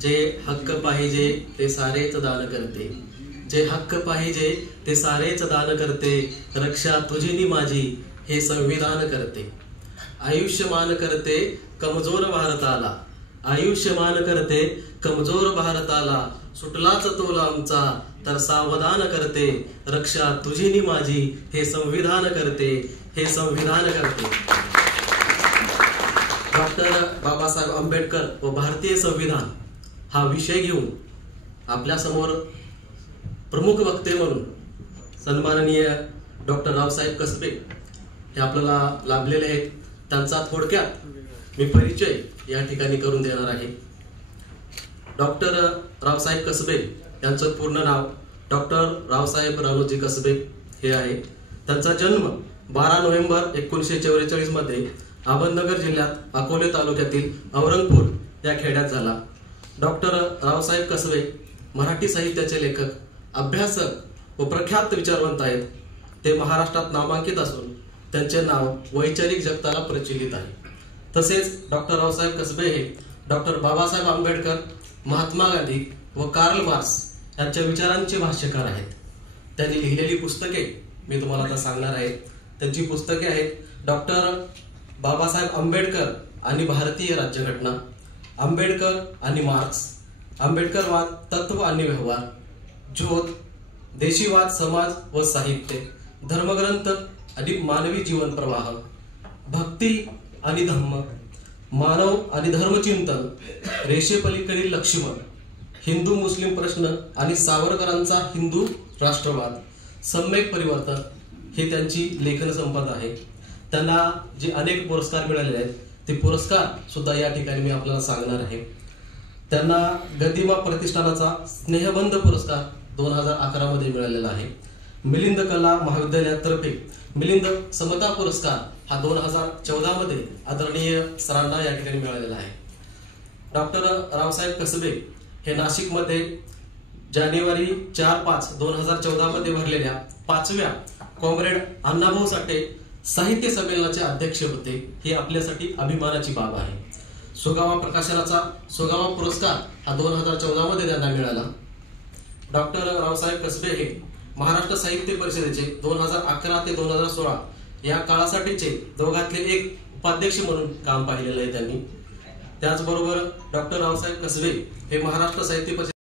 जे हक्क पाहिजे ते सारेच दान करते, जे हक्क पाहिजे ते सारेच दान करते, रक्षा तुझी नि माझी हे संविधान करते. आयुष्यमान करते कमजोर भारताला, आयुष्यमान करते कमजोर भारताला, सुटलाच तोल आमचा तर सावधान करते, रक्षा तुझी नि माझी हे संविधान करते, हे संविधान करते. डॉक्टर बाबासाहेब आंबेडकर व भारतीय संविधान हा विषय घेऊन आपल्या समोर प्रमुख वक्ते म्हणून सन्माननीय डॉक्टर रावसाहेब कसबे हे आपल्याला लाभलेले आहेत. त्यांचा थोडक्यात मी परिचय या ठिकाणी करून देणार आहे. डॉक्टर रावसाहेब कसबे यांचं पूर्ण नाव डॉक्टर रावसाहेब रानोजी कसबे हे आहे. त्यांचा जन्म 12 नोव्हेंबर 1944 मध्ये अहमदनगर जिल्ह्यात अकोले तालुक्यातील औरंगपूर या खेड्यात झाला. डॉक्टर रावसाहेब कसबे मराठी साहित्याचे लेखक, अभ्यासक व प्रख्यात विचारवंत आहेत. ते महाराष्ट्रात नामांकित असून त्यांचे नाव वैचारिक जगताला प्रचलित आहे. तसेच डॉक्टर रावसाहेब कसबे हे डॉक्टर बाबासाहेब आंबेडकर, महात्मा गांधी व कार्ल मार्क्स यांच्या विचारांचे भाष्यकार आहेत. त्यांनी लिहिलेली पुस्तके मी तुम्हाला आता सांगणार आहे. त्यांची पुस्तके आहेत डॉक्टर बाबासाहेब आंबेडकर आणि भारतीय राज्यघटना, आंबेडकर आणि मार्क्स, आंबेडकरवाद तत्व आणि व्यवहार, ज्योत, देशीवाद समाज व साहित्य, धर्मग्रंथ आणि मानवी जीवन प्रवाह, भक्ती आणि धम्म, मानव आणि धर्मचिंतन, रेषेपलीकडील लक्ष्मण, हिंदू मुस्लिम प्रश्न आणि सावरकरांचा हिंदू राष्ट्रवाद, सम्यक परिवर्तन हे त्यांची लेखन संपदा आहे. त्यांना जे अनेक पुरस्कार मिळालेले आहेत ते पुरस्कार सुद्धा या ठिकाणी मी आपल्याला सांगणार आहे. त्यांना गदिमा प्रतिष्ठानाचा स्नेहबंध पुरस्कार 2011 मध्ये मिळालेला आहे. मिलिंद कला महाविद्यालयातर्फे मिलिंद समता पुरस्कार हा 2014 मध्ये आदरणीय सरांना या ठिकाणी मिळालेला आहे. डॉक्टर रावसाहेब कसबे हे नाशिकमध्ये जानेवारी 4-5 2014 मध्ये भरलेल्या 5व्या कॉम्रेड अण्णाभाऊ साठे साहित्य संमेलनाचे अध्यक्ष होते. हे आपल्यासाठी अभिमानाची बाब आहे. सुगावा प्रकाशनाचा सुगावा पुरस्कार हा 2014 मध्ये त्यांना मिळाला. डॉक्टर रावसाहेब कसबे हे महाराष्ट्र साहित्य परिषदेचे 2011 ते 2016 या काळासाठीचे दोघातले एक उपाध्यक्ष म्हणून काम पाहिलेलं आहे त्यांनी. त्याचबरोबर डॉक्टर रावसाहेब कसबे हे महाराष्ट्र साहित्य परिषद